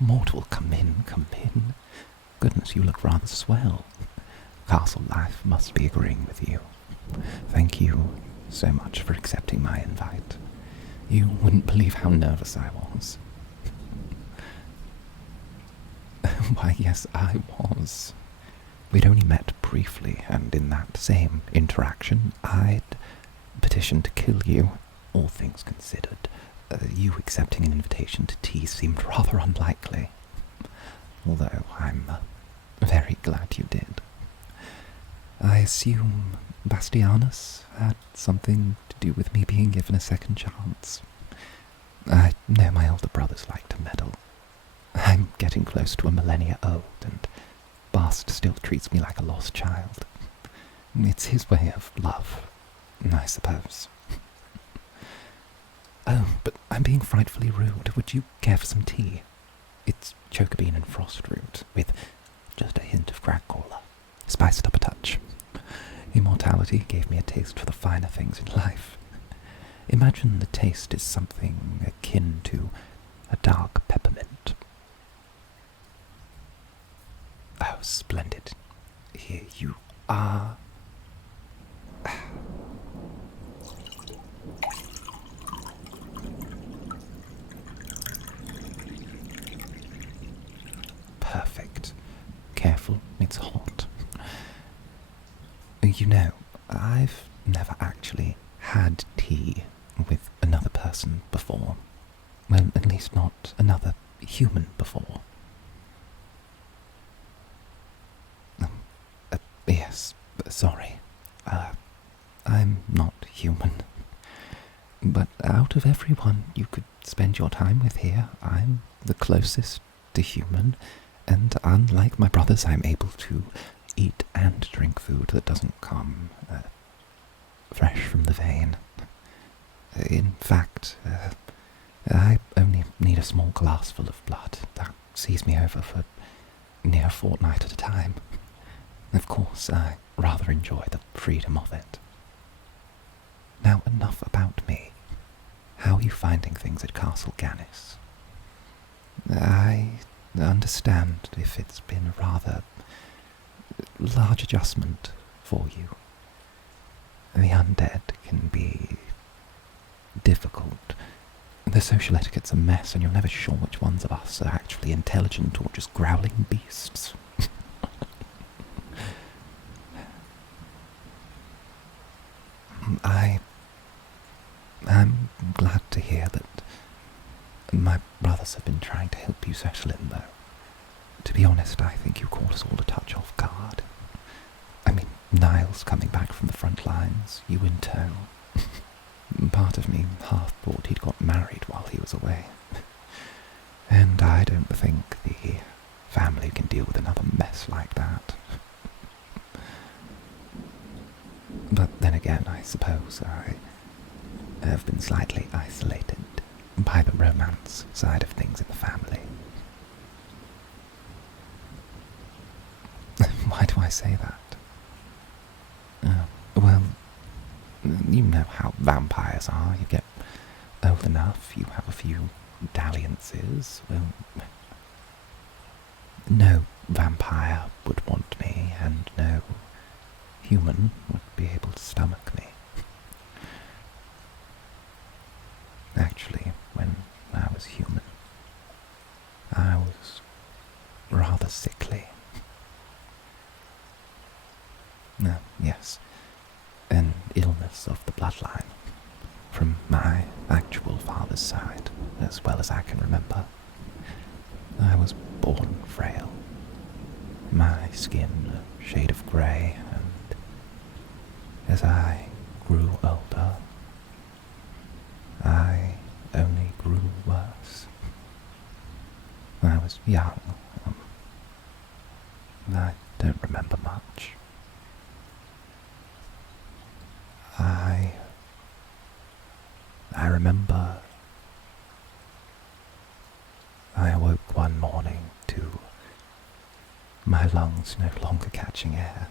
mortal, come in, come in. Goodness, you look rather swell. Castle life must be agreeing with you. Thank you so much for accepting my invite. You wouldn't believe how nervous I was. Why, yes, I was. We'd only met briefly, and in that same interaction, I'd petitioned to kill you, all things considered. You accepting an invitation to tea seemed rather unlikely. Although I'm very glad you did. I assume Bastianus had something to do with me being given a second chance. I know my older brothers like to meddle. I'm getting close to a millennia old, and Bast still treats me like a lost child. It's his way of love, I suppose. Oh, but I'm being frightfully rude. Would you care for some tea? It's choker bean and frost root, with just a hint of crag cola, spiced up a touch. Immortality gave me a taste for the finer things in life. Imagine the taste is something akin to a dark peppermint. Oh, splendid. Here you are. Perfect. Careful, it's hot. You know, I've never actually had tea with another person before. Well, at least not another human before. Yes, sorry. I'm not human. But out of everyone you could spend your time with here, I'm the closest to human, and unlike my brothers, I'm able to eat and drink food that doesn't come fresh from the vein. In fact, I only need a small glass full of blood. That sees me over for near a fortnight at a time. Of course, I rather enjoy the freedom of it. Now, enough about me. How are you finding things at Castle Gannis? I understand if it's been a rather large adjustment for you. The undead can be difficult. The social etiquette's a mess, and you're never sure which ones of us are actually intelligent or just growling beasts. I'm glad to hear that my brothers have been trying to help you settle in, though. To be honest, I think you caught us all a touch off guard. I mean, Niall's coming back from the front lines, you in tow. Part of me half thought he'd got married while he was away. And I don't think the family can deal with another mess like that. But then again, I suppose I have been slightly isolated by the romance side of things in the family. Why do I say that? Well, you know how vampires are. You get old enough, you have a few dalliances. Well, no vampire would want me, and no human would be able to stomach me. Actually, when I was human, I was rather sickly. Yes, an illness of the bloodline, from my actual father's side, as well as I can remember. I was born frail, my skin a shade of grey, and as I grew older, I only grew worse. I was young. I don't remember much. I remember I awoke one morning to my lungs no longer catching air.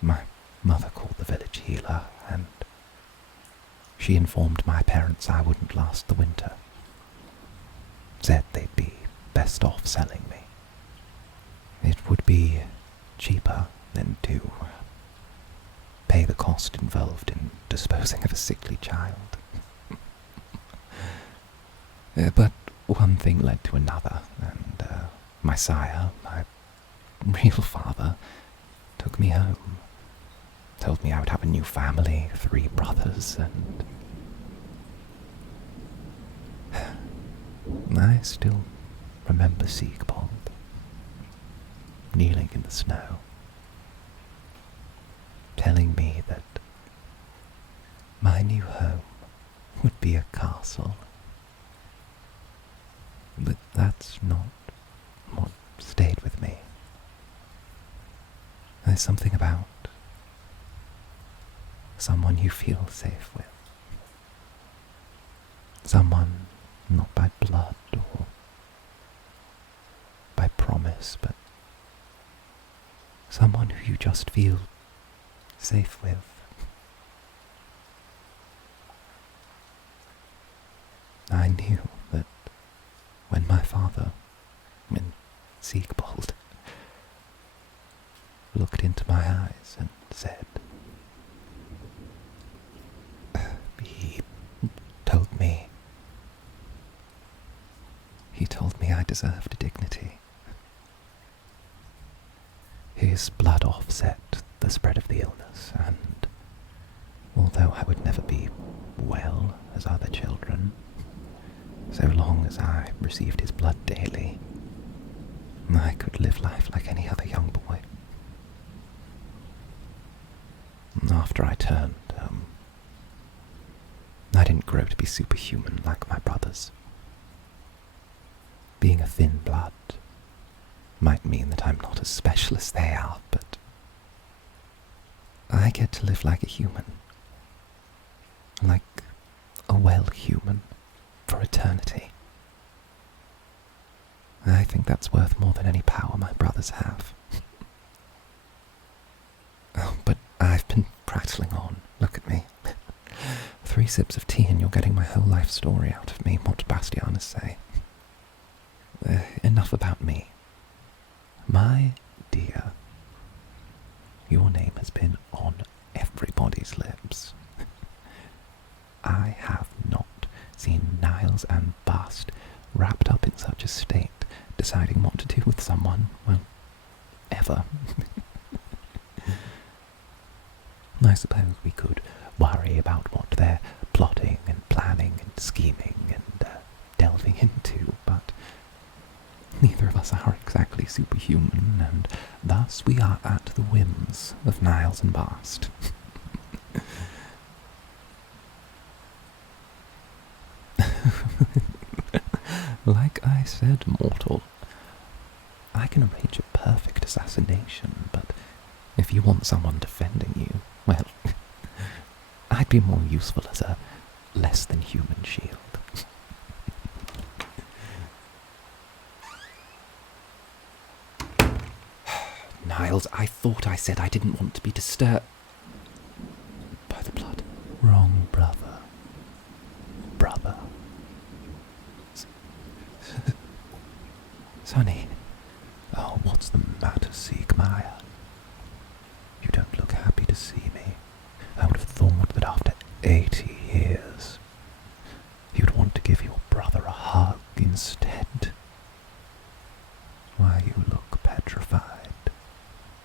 My mother called the village healer, and she informed my parents I wouldn't last the winter. said they'd be best off selling me. It would be cheaper than to pay the cost involved in disposing of a sickly child. But one thing led to another, and my sire, my real father, took me home. Told me I would have a new family, 3 brothers, and I still remember Siegmire kneeling in the snow, telling me that my new home would be a castle. But that's not what stayed with me. There's something about someone you feel safe with. Someone not by blood or by promise, but someone who you just feel safe with. I knew that when my father, when Siegmire, looked into my eyes and said, he told me I deserved dignity. His blood offset the spread of the illness, and although I would never be well as other children, so long as I received his blood daily, I could live life like any other young boy. After I turned, I didn't grow to be superhuman like my brothers. Being a thin blood might mean that I'm not as special as they are, but I get to live like a human. Like a well human for eternity. I think that's worth more than any power my brothers have. Oh, but I've been prattling on. Look at me. 3 sips of tea and you're getting my whole life story out of me. What did Bastianus say? Enough about me. My dear, your name has been on everybody's lips. I have not seen Niles and Bast wrapped up in such a state, deciding what to do with someone, well, ever. I suppose we could worry about what they're plotting and planning and scheming and delving into, but neither of us are exactly superhuman, and thus we are at the whims of Niles and Bast. Like I said, mortal, I can arrange a perfect assassination, but if you want someone defending you, well, I'd be more useful as a less than human shield. Niles, I thought I said I didn't want to be disturbed by the blood. Wrong brother. Brother. Sonny. Oh, what's the matter, Siegmire? You don't look happy to see me. I would have thought that after 80 years, you'd want to give your brother a hug instead. Why, you look petrified.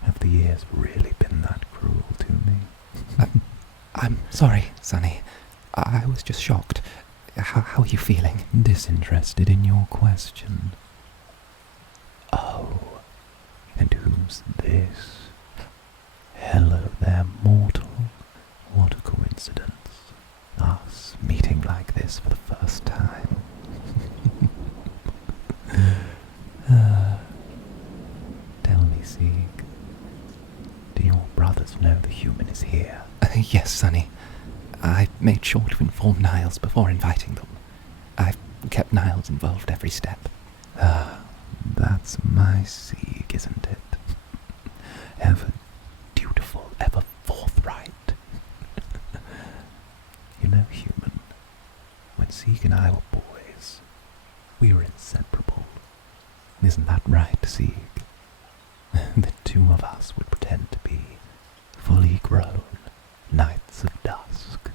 Have the years really been that cruel to me? I'm sorry, Sonny. I was just shocked. How are you feeling? Disinterested in your question. Oh, and who's this? Hello there, mortal. What a coincidence. Us meeting like this for the first time. Tell me, Sieg, do your brothers know the human is here? Yes, Sonny. I made sure to inform Niles before inviting them. I've kept Niles involved every step. That's my Sieg, isn't it? Ever dutiful, ever forthright. You know, human, when Sieg and I were boys, We were inseparable. Isn't that right, Sieg? The two of us would pretend to be fully grown knights of dusk.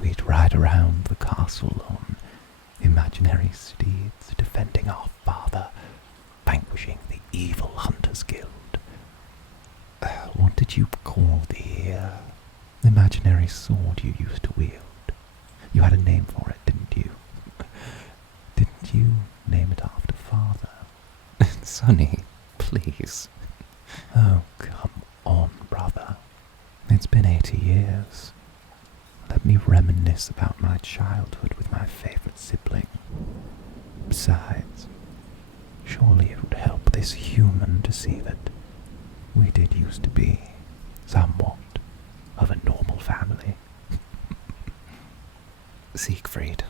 We'd ride around the castle on imaginary steeds, defending our father, vanquishing the evil Hunters Guild. What did you call the imaginary sword you used to wield? You had a name for it, didn't you? Didn't you name it after father? Sonny, please. Oh, come on, brother. It's been 80 years. Let me reminisce about my childhood with my favourite sibling. Besides, surely it would help this human to see that we did used to be somewhat of a normal family. Siegfried.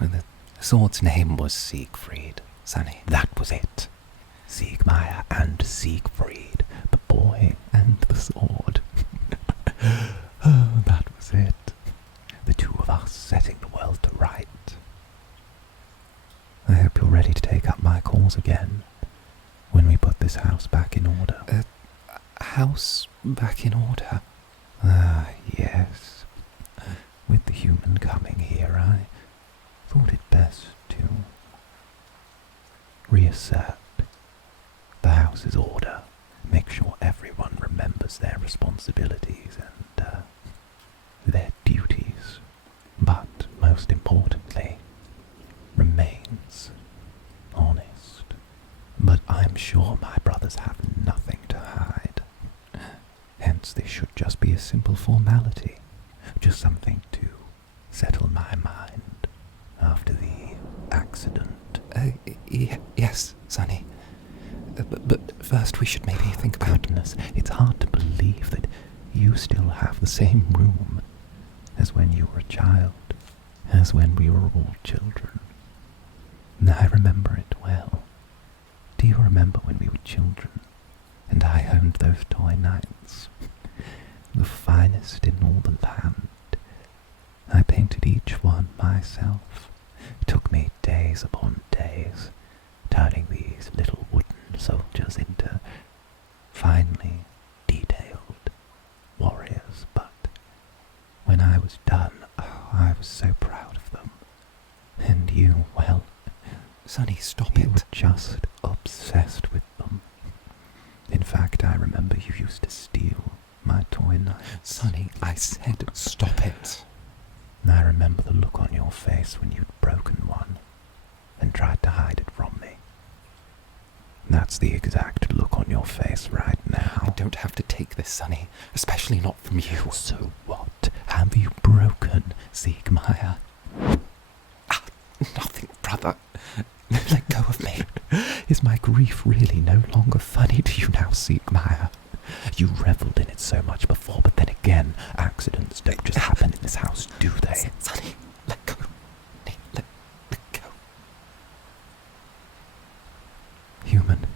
The sword's name was Siegfried, Sonny. That was it. Siegmire and Siegfried, the boy and the sword. Oh, that was it. The two of us setting the world to right. I hope you're ready to take up my cause again when we put this house back in order. House back in order? Ah, yes. With the human coming here, I thought it best to reassert the house's order, make sure everyone remembers their responsibilities and their duties, but most importantly, remains honest. But I'm sure my brothers have nothing to hide. Hence this should just be a simple formality, just something to settle my mind after the accident. Yes, Sonny. But first we should maybe think about... Goodness, it's hard to believe that you still have the same room as when you were a child, as when we were all children. I remember it well. Do you remember when we were children, and I owned those toy knights? The finest in all the land. I painted each one myself. It took me days upon days, turning these little wooden soldiers into finely detailed warriors, but when I was done, I was so proud of them. And you, well, Sonny, stop it. You were just obsessed with them. In fact, I remember you used to steal my toy knives. Sonny, I said stop it. I remember the look on your face when you'd broken one and tried to hide it from me. That's the exact look on your face right now. I don't have to take this, Sonny, especially not from you. So what have you broken, Siegmire? Nothing, brother. Let go of me. Is my grief really no longer funny to you now, Siegmire? You revelled in it so much before, but then again, accidents don't just happen in this house, do they? Sonny, let go. Let go. Human,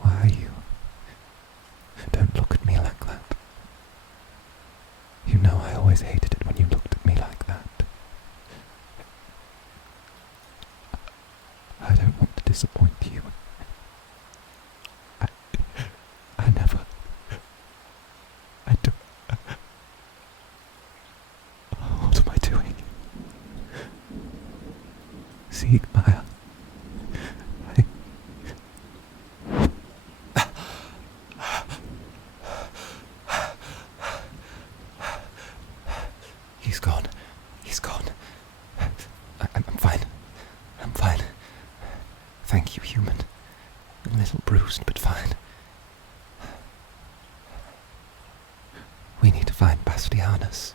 why are you? Don't look at me like that. You know I always hated it when you looked at me like that. I don't want to disappoint you. I never... I don't... What am I doing? Siegmire. He's gone. He's gone. I'm fine. I'm fine. Thank you, human. A little bruised, but fine. We need to find Bastianus.